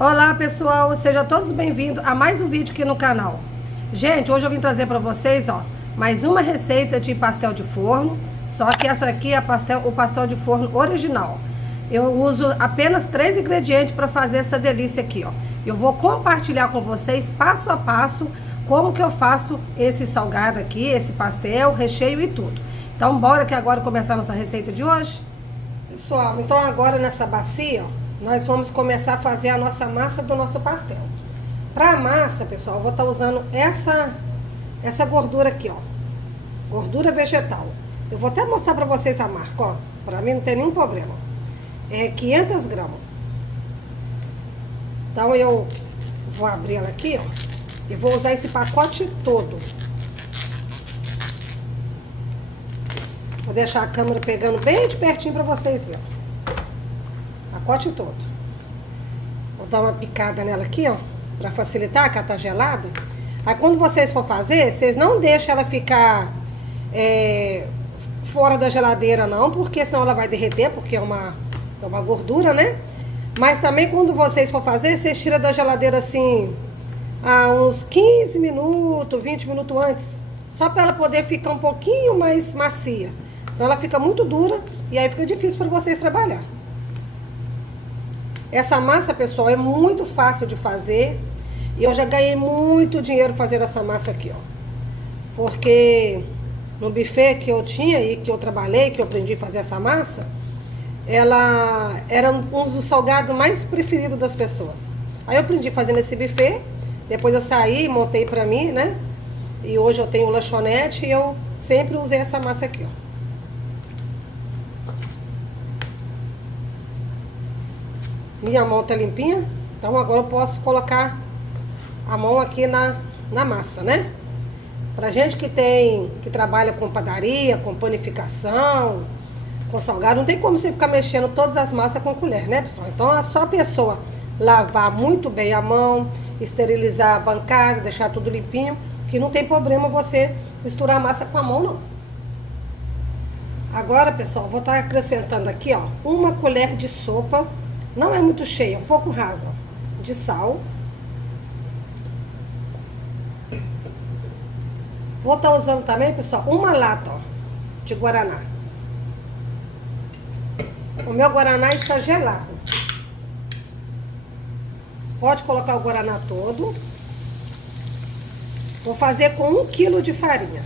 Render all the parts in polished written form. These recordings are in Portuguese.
Olá pessoal, sejam todos bem-vindos a mais um vídeo aqui no canal. Gente, hoje eu vim trazer para vocês, mais uma receita de pastel de forno. Só que essa aqui é o pastel de forno original. Eu uso apenas 3 ingredientes para fazer essa delícia aqui, Eu vou compartilhar com vocês passo a passo como que eu faço esse salgado aqui, esse pastel, recheio e tudo. Então bora que agora começar a nossa receita de hoje? Pessoal, então agora nessa bacia, nós vamos começar a fazer a nossa massa do nosso pastel. Para a massa, pessoal, eu vou estar usando essa gordura aqui, gordura vegetal. Eu vou até mostrar para vocês a marca, para mim não tem nenhum problema. É 500 gramas. Então eu vou abrir ela aqui, e vou usar esse pacote todo. Vou deixar a câmera pegando bem de pertinho para vocês verem. Pacote todo. Vou dar uma picada nela aqui, para facilitar, que ela tá gelada. Aí quando vocês for fazer, vocês não deixam ela ficar fora da geladeira não, porque senão ela vai derreter, porque é uma gordura, né? Mas também quando vocês for fazer, vocês tiram da geladeira assim, há uns 15 minutos, 20 minutos antes. Só para ela poder ficar um pouquinho mais macia. Então ela fica muito dura e aí fica difícil para vocês trabalhar. Essa massa, pessoal, é muito fácil de fazer. E eu já ganhei muito dinheiro fazendo essa massa aqui, Porque no buffet que eu tinha e que eu trabalhei, que eu aprendi a fazer essa massa, ela era um dos salgados mais preferidos das pessoas. Aí eu aprendi fazendo esse buffet, depois eu saí, montei pra mim, né? E hoje eu tenho lanchonete e eu sempre usei essa massa aqui, Minha mão tá limpinha, então agora eu posso colocar a mão aqui na massa, né? Pra gente que trabalha com padaria, com panificação, com salgado, não tem como você ficar mexendo todas as massas com colher, né, pessoal? Então é só a pessoa lavar muito bem a mão, esterilizar a bancada, deixar tudo limpinho, que não tem problema você misturar a massa com a mão, não. Agora, pessoal, vou estar acrescentando aqui, uma colher de sopa. Não é muito cheia, um pouco rasa, de sal. Vou estar usando também, pessoal, uma lata, de guaraná. O meu guaraná está gelado. Pode colocar o guaraná todo. Vou fazer com 1 quilo de farinha.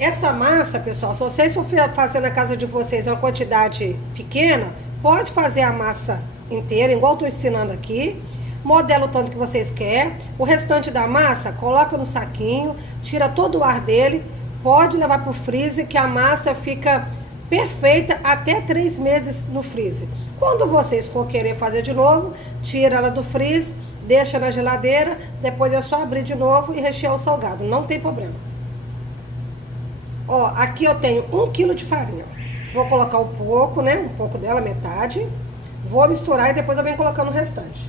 Essa massa, pessoal, se vocês for fazer na casa de vocês uma quantidade pequena, pode fazer a massa inteira, igual eu tô ensinando aqui. Modela o tanto que vocês querem. O restante da massa, coloca no saquinho, tira todo o ar dele. Pode levar pro freezer, que a massa fica perfeita até 3 meses no freezer. Quando vocês for querer fazer de novo, tira ela do freezer, deixa na geladeira, depois é só abrir de novo e rechear o salgado, não tem problema. Aqui eu tenho 1 quilo de farinha. Vou colocar um pouco, né? Um pouco dela, metade. Vou misturar e depois eu venho colocando o restante.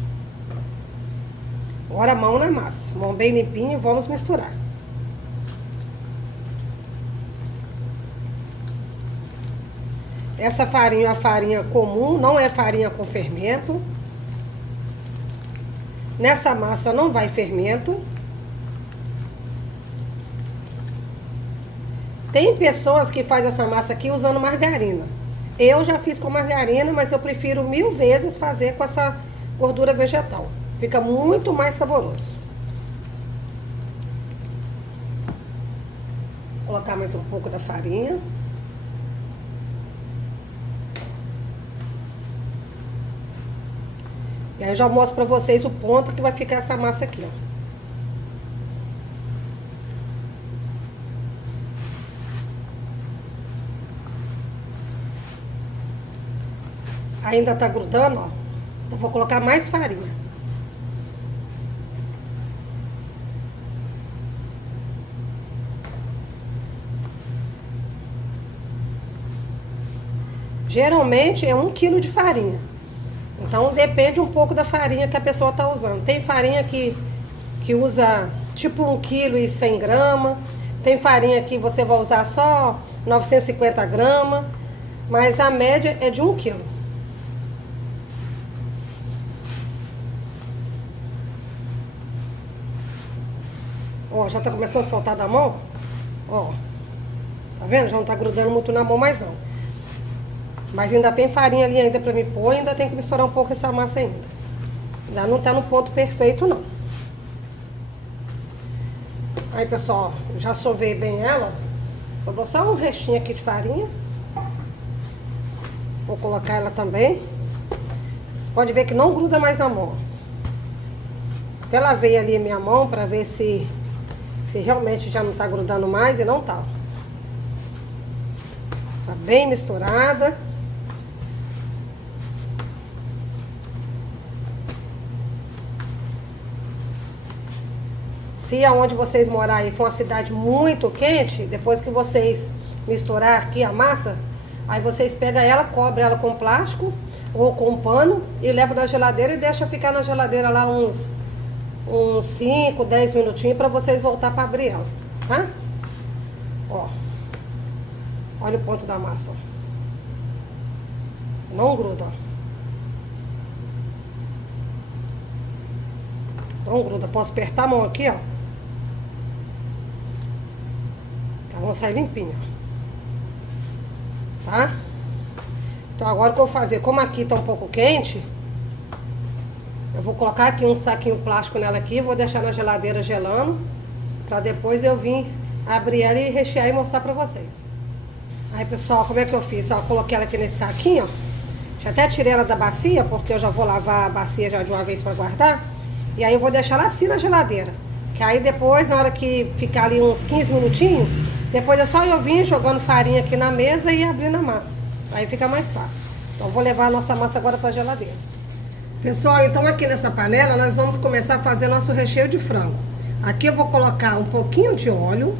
Agora a mão na massa. Mão bem limpinha, vamos misturar. Essa farinha é a farinha comum, não é farinha com fermento. Nessa massa não vai fermento. Tem pessoas que fazem essa massa aqui usando margarina. Eu já fiz com margarina, mas eu prefiro 1000 vezes fazer com essa gordura vegetal. Fica muito mais saboroso. Vou colocar mais um pouco da farinha. E aí eu já mostro pra vocês o ponto que vai ficar essa massa aqui, Ainda tá grudando, Então vou colocar mais farinha. Geralmente é 1 quilo de farinha. Então depende um pouco da farinha que a pessoa tá usando. Tem farinha que usa tipo 1,1 kg. Tem farinha que você vai usar só 950 gramas. mas a média é de 1 quilo. Ó, já tá começando a soltar da mão. Ó, tá vendo? Já não tá grudando muito na mão mais não. Mas ainda tem farinha ali ainda pra me pôr, ainda tem que misturar um pouco essa massa ainda. Ainda não tá no ponto perfeito não. Aí, pessoal, já sovei bem ela. Sobrou só um restinho aqui de farinha. Vou colocar ela também. Você pode ver que não gruda mais na mão. Até lavei ali a minha mão pra ver se realmente já não tá grudando mais, e não tá. Tá bem misturada. Se aonde vocês morarem for uma cidade muito quente, depois que vocês misturar aqui a massa, aí vocês pegam ela, cobrem ela com plástico ou com pano e levam na geladeira e deixa ficar na geladeira lá uns 5, 10 minutinhos para vocês voltar para abrir ela, tá? Ó. Olha o ponto da massa, ó. Não gruda, ó. Não gruda. Posso apertar a mão aqui, ó. Ela vai sair limpinha, tá? Então agora o que eu vou fazer, como aqui tá um pouco quente, eu vou colocar aqui um saquinho plástico nela aqui, vou deixar na geladeira gelando, pra depois eu vir abrir ela e rechear e mostrar pra vocês. Aí, pessoal, como é que eu fiz? Ó, coloquei ela aqui nesse saquinho, ó. Já até tirei ela da bacia, porque eu já vou lavar a bacia já de uma vez pra guardar. E aí eu vou deixar ela assim na geladeira. Que aí depois, na hora que ficar ali uns 15 minutinhos, depois é só eu vir jogando farinha aqui na mesa e abrindo a massa. Aí fica mais fácil. Então vou levar a nossa massa agora pra geladeira. Pessoal, então aqui nessa panela nós vamos começar a fazer nosso recheio de frango. Aqui eu vou colocar um pouquinho de óleo.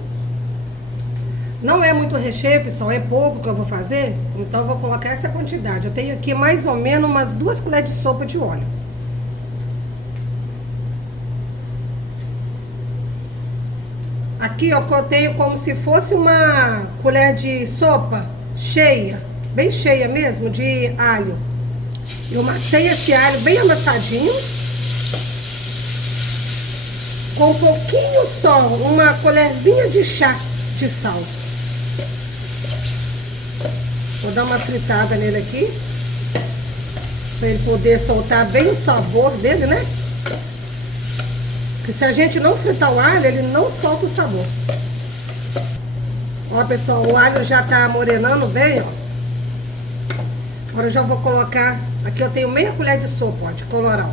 Não é muito recheio, pessoal, é pouco que eu vou fazer. Então eu vou colocar essa quantidade. Eu tenho aqui mais ou menos umas 2 colheres de sopa de óleo. Aqui, ó, eu tenho como se fosse uma colher de sopa cheia, bem cheia mesmo, de alho. Eu amassei esse alho bem amassadinho. Com um pouquinho só, uma colherzinha de chá de sal. Vou dar uma fritada nele aqui, pra ele poder soltar bem o sabor dele, né? Porque se a gente não fritar o alho, ele não solta o sabor. Ó, pessoal, o alho já tá morenando bem, ó. Agora eu já vou colocar... Aqui eu tenho meia colher de sopa, ó, de colorau.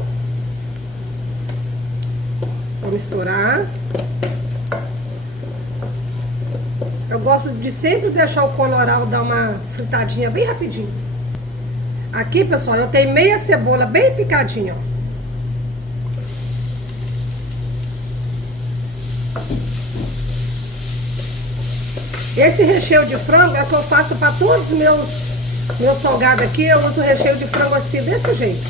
Vou misturar. Eu gosto de sempre deixar o colorau dar uma fritadinha bem rapidinho. Aqui, pessoal, eu tenho meia cebola bem picadinha, ó. Esse recheio de frango é o que eu faço para todos os meus salgados aqui. Eu uso recheio de frango assim, desse jeito.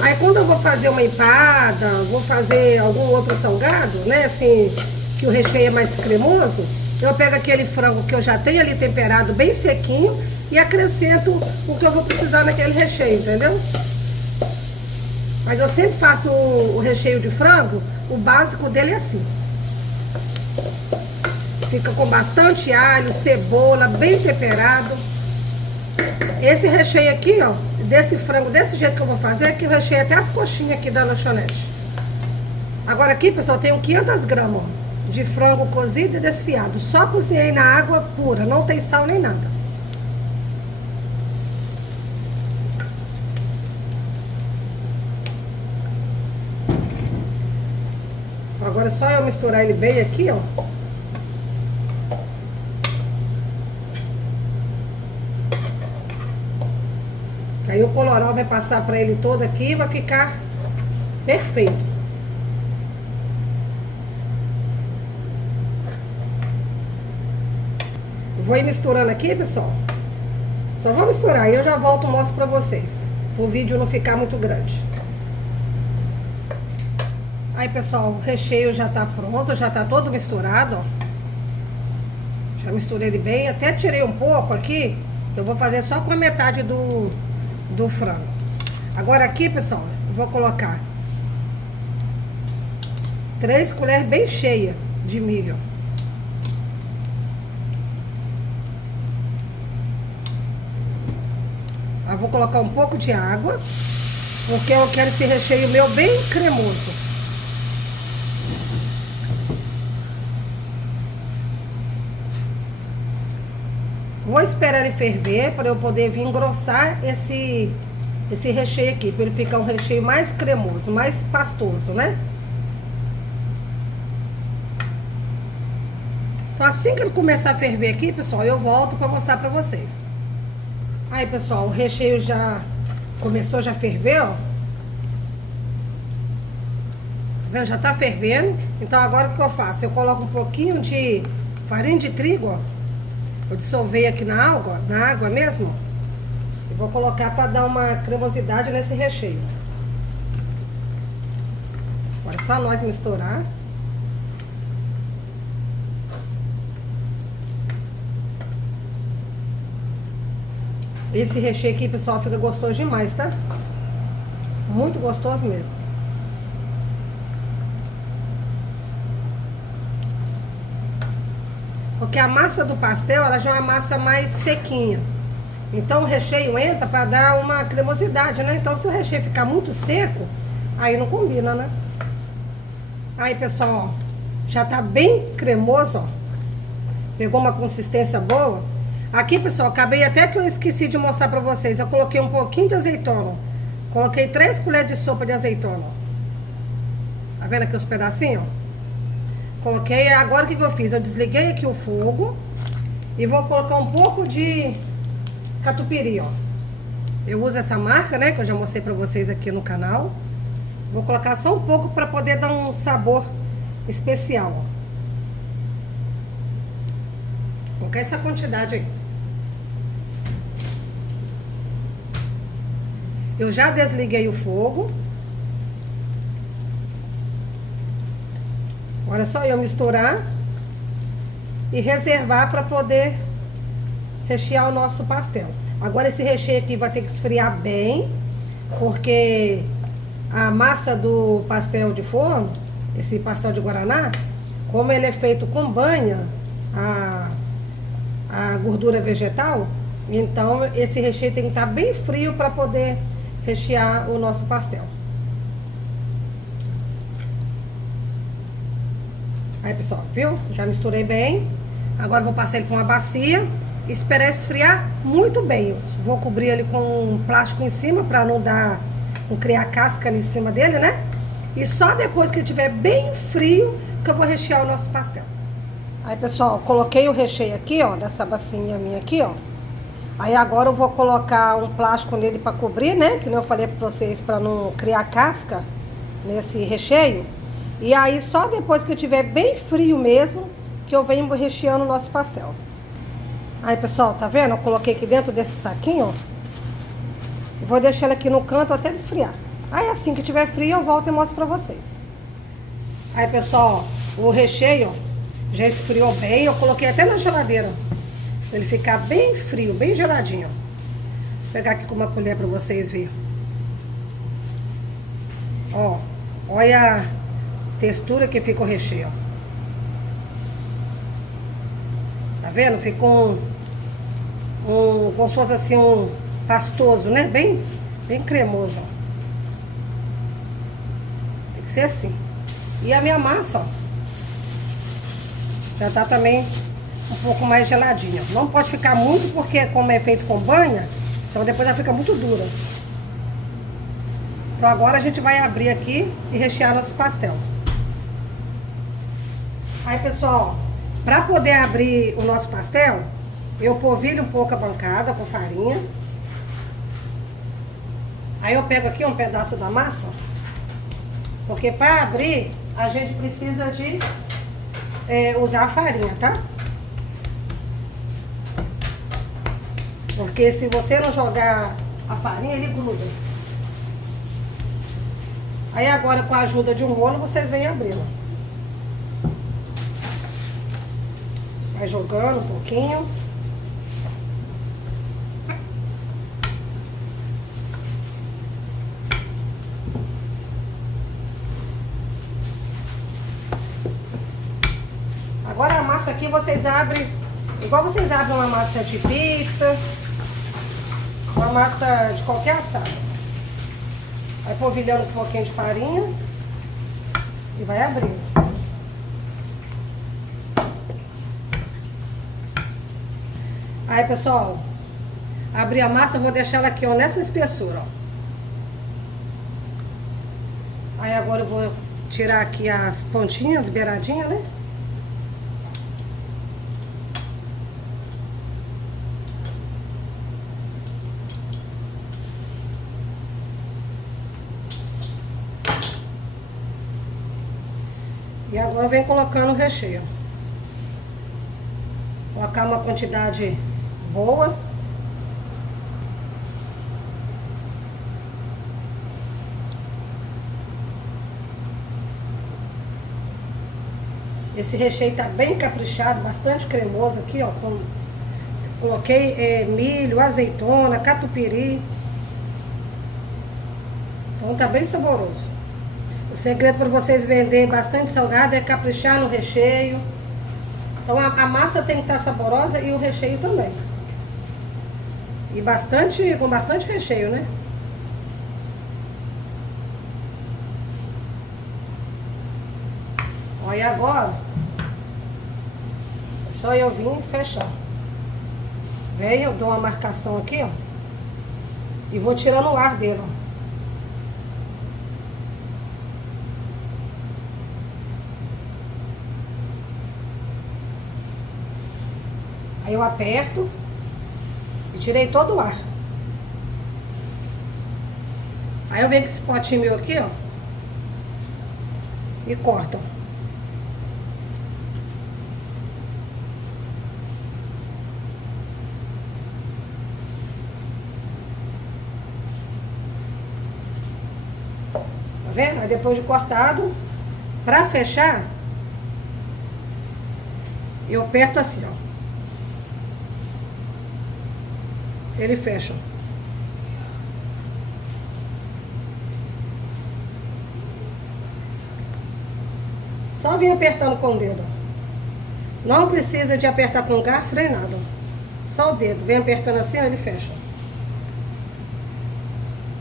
Aí quando eu vou fazer uma empada, vou fazer algum outro salgado, né, assim, que o recheio é mais cremoso, eu pego aquele frango que eu já tenho ali temperado bem sequinho e acrescento o que eu vou precisar naquele recheio, entendeu? Mas eu sempre faço o recheio de frango, o básico dele é assim. Fica com bastante alho, cebola, bem temperado. Esse recheio aqui, ó, desse frango, desse jeito que eu vou fazer, aqui eu recheio até as coxinhas aqui da lanchonete. Agora aqui, pessoal, eu tenho 500 gramas, ó, de frango cozido e desfiado. Só cozinhei na água pura, não tem sal nem nada. Agora é só eu misturar ele bem aqui, ó. Aí o colorau vai passar pra ele todo aqui e vai ficar perfeito. Vou ir misturando aqui, pessoal. Só vou misturar e eu já volto e mostro pra vocês. Para o vídeo não ficar muito grande. Aí, pessoal, o recheio já tá pronto, já tá todo misturado, ó. Já misturei ele bem, até tirei um pouco aqui Eu vou fazer só com a metade do frango. Agora aqui, pessoal, eu vou colocar 3 colheres bem cheias de milho. Eu vou colocar um pouco de água, porque eu quero esse recheio meu bem cremoso. Vou esperar ele ferver para eu poder vir engrossar esse recheio aqui, para ele ficar um recheio mais cremoso, mais pastoso, né? Então assim que ele começar a ferver aqui, pessoal, eu volto para mostrar para vocês. Aí, pessoal, o recheio já começou a ferver, ó. Tá vendo? Já tá fervendo. Então agora o que eu faço? Eu coloco um pouquinho de farinha de trigo, ó. Vou dissolver aqui na água mesmo. E vou colocar para dar uma cremosidade nesse recheio. Agora é só nós misturar. Esse recheio aqui, pessoal, fica gostoso demais, tá? Muito gostoso mesmo. Porque a massa do pastel, ela já é uma massa mais sequinha. Então o recheio entra para dar uma cremosidade, né? Então se o recheio ficar muito seco, aí não combina, né? Aí, pessoal, ó, já tá bem cremoso, ó. Pegou uma consistência boa. Aqui, pessoal, acabei até que eu esqueci de mostrar pra vocês. Eu coloquei um pouquinho de azeitona. Coloquei 3 colheres de sopa de azeitona. Tá vendo aqui os pedacinhos? Coloquei. Agora o que eu fiz? Eu desliguei aqui o fogo. E vou colocar um pouco de catupiry, ó. Eu uso essa marca, né? Que eu já mostrei pra vocês aqui no canal. Vou colocar só um pouco pra poder dar um sabor especial, ó. Vou colocar essa quantidade aí. Eu já desliguei o fogo. Agora é só eu misturar e reservar para poder rechear o nosso pastel. Agora esse recheio aqui vai ter que esfriar bem, porque a massa do pastel de forno, esse pastel de guaraná, como ele é feito com banha, a gordura vegetal, então esse recheio tem que estar bem frio para poder rechear o nosso pastel. Aí, pessoal, viu? Já misturei bem. Agora vou passar ele para uma bacia e esperar esfriar muito bem. Vou cobrir ele com um plástico em cima para não criar casca ali em cima dele, né? E só depois que ele estiver bem frio que eu vou rechear o nosso pastel. Aí, pessoal, coloquei o recheio aqui, ó, nessa bacinha minha aqui, ó. Aí agora eu vou colocar um plástico nele para cobrir, né? Que nem eu falei para vocês, para não criar casca nesse recheio. E aí só depois que eu tiver bem frio mesmo, que eu venho recheando o nosso pastel. Aí, pessoal, tá vendo? Eu coloquei aqui dentro desse saquinho, ó. E vou deixar ele aqui no canto até ele esfriar. Aí assim que tiver frio eu volto e mostro pra vocês. Aí, pessoal, o recheio já esfriou bem. Eu coloquei até na geladeira, pra ele ficar bem frio, bem geladinho. Vou pegar aqui com uma colher pra vocês verem. Ó, olha a textura que fica o recheio, ó. Tá vendo? Ficou como se fosse assim um pastoso, né? Bem cremoso, ó. Tem que ser assim. E a minha massa, ó, já tá também um pouco mais geladinha. Não pode ficar muito, porque como é feito com banha, senão depois ela fica muito dura. Então agora a gente vai abrir aqui e rechear nosso pastel. Aí, pessoal, para poder abrir o nosso pastel, eu polvilho um pouco a bancada com farinha. Aí eu pego aqui um pedaço da massa, porque para abrir a gente precisa de usar a farinha, tá? Porque se você não jogar a farinha, ele gruda. Aí agora, com a ajuda de um rolo, vocês vêm abrindo. Vai jogando um pouquinho. massa aqui vocês abrem, igual vocês abrem uma massa de pizza, uma massa de qualquer assado. Vai polvilhando um pouquinho de farinha e vai abrindo. Aí, pessoal, abri a massa, vou deixar ela aqui, ó, nessa espessura, ó. Aí agora eu vou tirar aqui as pontinhas, beiradinhas, né? E agora vem colocando o recheio. Colocar uma quantidade boa. Esse recheio tá bem caprichado, bastante cremoso aqui, ó. Coloquei milho, azeitona, catupiry. Então tá bem saboroso. O segredo para vocês venderem bastante salgado é caprichar no recheio. Então a massa tem que estar saborosa e o recheio também. E com bastante recheio, né? Ó, e agora é só eu vir e fechar. Venho, eu dou uma marcação aqui, ó. E vou tirando o ar dele, ó. Aí eu aperto e tirei todo o ar. Aí eu venho com esse potinho meu aqui, ó, e corto, ó. Tá vendo? Aí depois de cortado, pra fechar, eu aperto assim, ó. Ele fecha. Só vem apertando com o dedo. Não precisa de apertar com garfo nem nada. Só o dedo. Vem apertando assim, ó, ele fecha.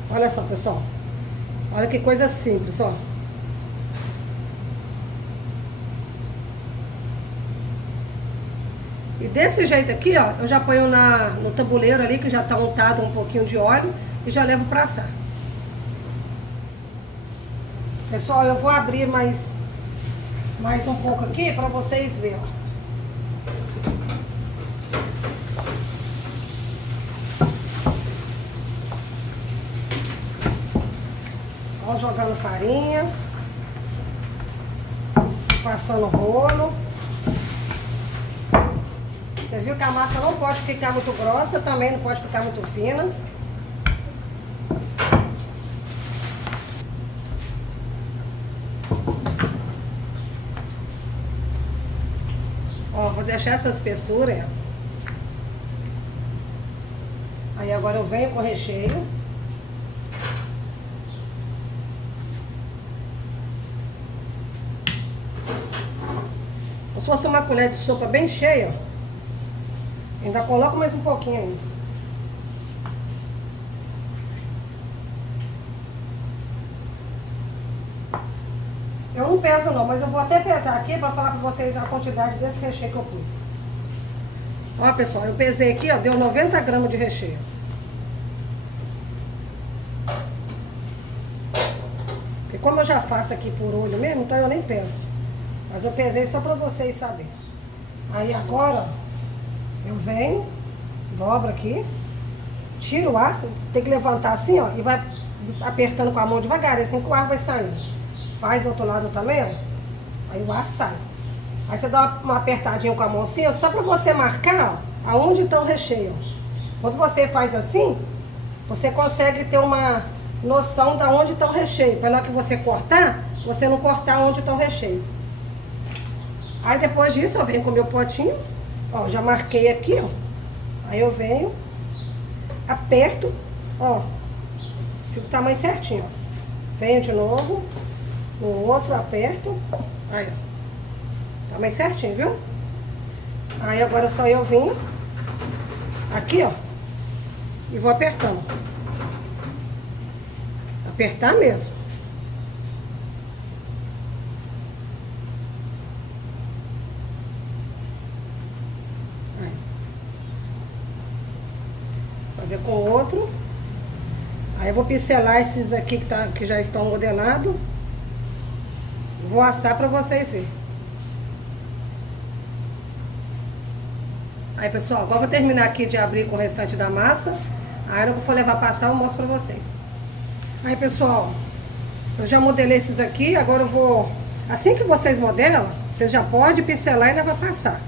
Olha só, pessoal. Olha que coisa simples, ó. E desse jeito aqui, ó, eu já ponho no tabuleiro ali, que já tá untado um pouquinho de óleo, e já levo pra assar. Pessoal, eu vou abrir mais um pouco aqui pra vocês verem, ó. Ó, jogando farinha, passando rolo. Vocês viram que a massa não pode ficar muito grossa, também não pode ficar muito fina. Ó, vou deixar essa espessura. Aí agora eu venho com o recheio. Se fosse uma colher de sopa bem cheia, ainda coloco mais um pouquinho ainda. Eu não peso não, mas eu vou até pesar aqui pra falar pra vocês a quantidade desse recheio que eu pus. Ó, pessoal, eu pesei aqui, ó, deu 90 gramas de recheio. E como eu já faço aqui por olho mesmo, então eu nem peso. Mas eu pesei só pra vocês saberem. Aí agora, eu venho, dobro aqui, tiro o ar, tem que levantar assim, ó, e vai apertando com a mão devagar, assim que o ar vai saindo. Faz do outro lado também, ó, aí o ar sai. Aí você dá uma apertadinha com a mão assim, ó, só pra você marcar, ó, aonde está o recheio. Quando você faz assim, você consegue ter uma noção de onde está o recheio, para na hora que você cortar, você não cortar onde está o recheio. Aí depois disso, eu venho com o meu potinho, ó, já marquei aqui, ó. Aí eu venho, aperto, ó, fica o tamanho certinho, ó. Venho de novo, no outro, aperto, aí, ó. Tamanho certinho, viu? Aí agora é só eu vim aqui, ó, e vou apertando. Apertar mesmo. Aí. Fazer com o outro. Aí eu vou pincelar esses aqui que já estão modelados. Vou assar pra vocês verem. Aí, pessoal, agora eu vou terminar aqui de abrir com o restante da massa. Aí, na hora que eu for levar passar, eu mostro pra vocês. Aí, pessoal, eu já modelei esses aqui. Agora eu vou... Assim que vocês modelam, vocês já podem pincelar e levar passar.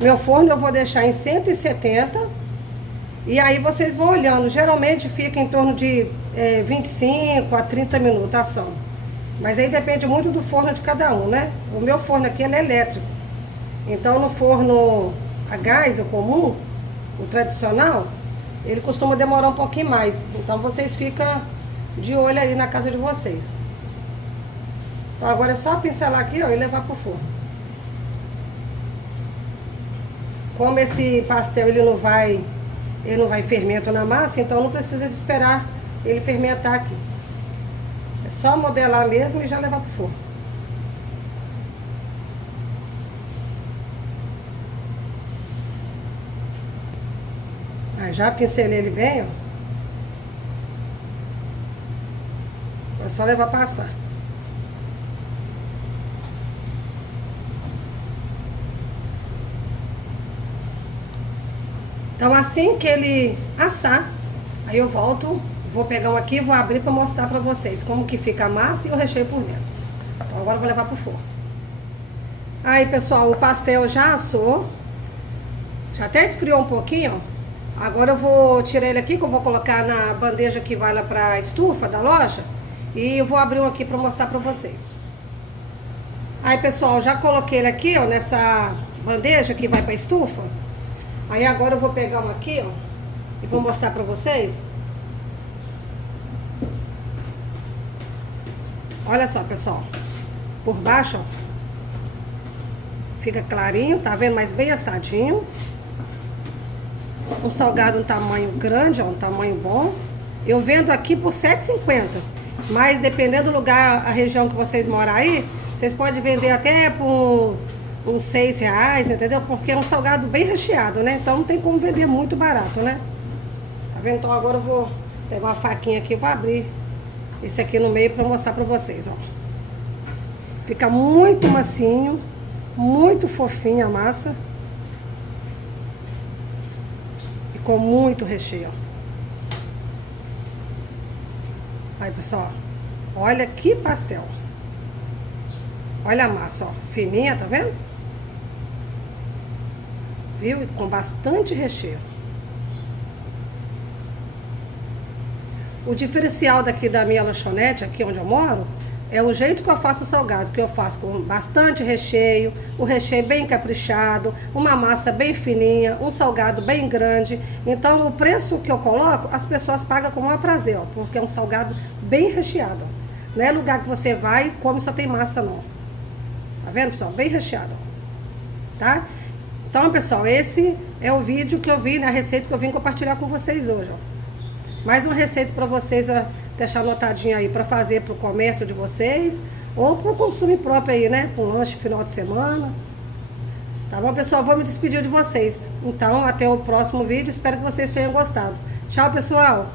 Meu forno eu vou deixar em 170. E aí vocês vão olhando. Geralmente fica em torno de 25 a 30 minutos a ação. Mas aí depende muito do forno de cada um, né? O meu forno aqui, ele é elétrico. Então, no forno a gás, o comum, o tradicional, ele costuma demorar um pouquinho mais. Então, vocês ficam de olho aí na casa de vocês. Então, agora é só pincelar aqui, ó, e levar pro forno. Como esse pastel, ele não vai fermento na massa, então não precisa de esperar ele fermentar aqui. É só modelar mesmo e já levar pro forno. Aí já pincelei ele bem, ó. É só levar passar. Então assim que ele assar, aí eu volto, vou pegar um aqui e vou abrir para mostrar para vocês como que fica a massa e o recheio por dentro. Então agora eu vou levar pro forno. Aí, pessoal, o pastel já assou. Já até esfriou um pouquinho, ó. Agora eu vou tirar ele aqui, que eu vou colocar na bandeja que vai lá pra estufa da loja. E eu vou abrir um aqui pra mostrar pra vocês. Aí, pessoal, já coloquei ele aqui, ó, nessa bandeja que vai pra estufa. Aí agora eu vou pegar um aqui, ó, e vou mostrar pra vocês. Olha só, pessoal. Por baixo, ó, fica clarinho, tá vendo? Mas bem assadinho. Um salgado um tamanho grande, ó, um tamanho bom. Eu vendo aqui por R$7,50. Mas dependendo do lugar, a região que vocês moram aí, vocês podem vender até por uns R$6, entendeu? Porque é um salgado bem recheado, né? Então não tem como vender muito barato, né? Tá vendo? Então agora eu vou pegar uma faquinha aqui e vou abrir esse aqui no meio pra mostrar pra vocês, ó. Fica muito macinho, muito fofinha a massa. Ficou muito recheio. Aí, pessoal, olha que pastel. Olha a massa, ó, fininha, tá vendo? Viu? E com bastante recheio. O diferencial daqui da minha lanchonete, aqui onde eu moro, é o jeito que eu faço o salgado, que eu faço com bastante recheio, o recheio bem caprichado, uma massa bem fininha, um salgado bem grande. Então, o preço que eu coloco, as pessoas pagam com o maior prazer, ó, porque é um salgado bem recheado. Não é lugar que você vai e come só tem massa, não. Tá vendo, pessoal? Bem recheado, ó. Tá? Então, pessoal, esse é o vídeo que eu vi, né, a receita que eu vim compartilhar com vocês hoje, ó. Mais uma receita para vocês deixar anotadinho aí para fazer para o comércio de vocês ou para o consumo próprio aí, né? Para um lanche final de semana. Tá bom, pessoal? Vou me despedir de vocês. Então, até o próximo vídeo. Espero que vocês tenham gostado. Tchau, pessoal!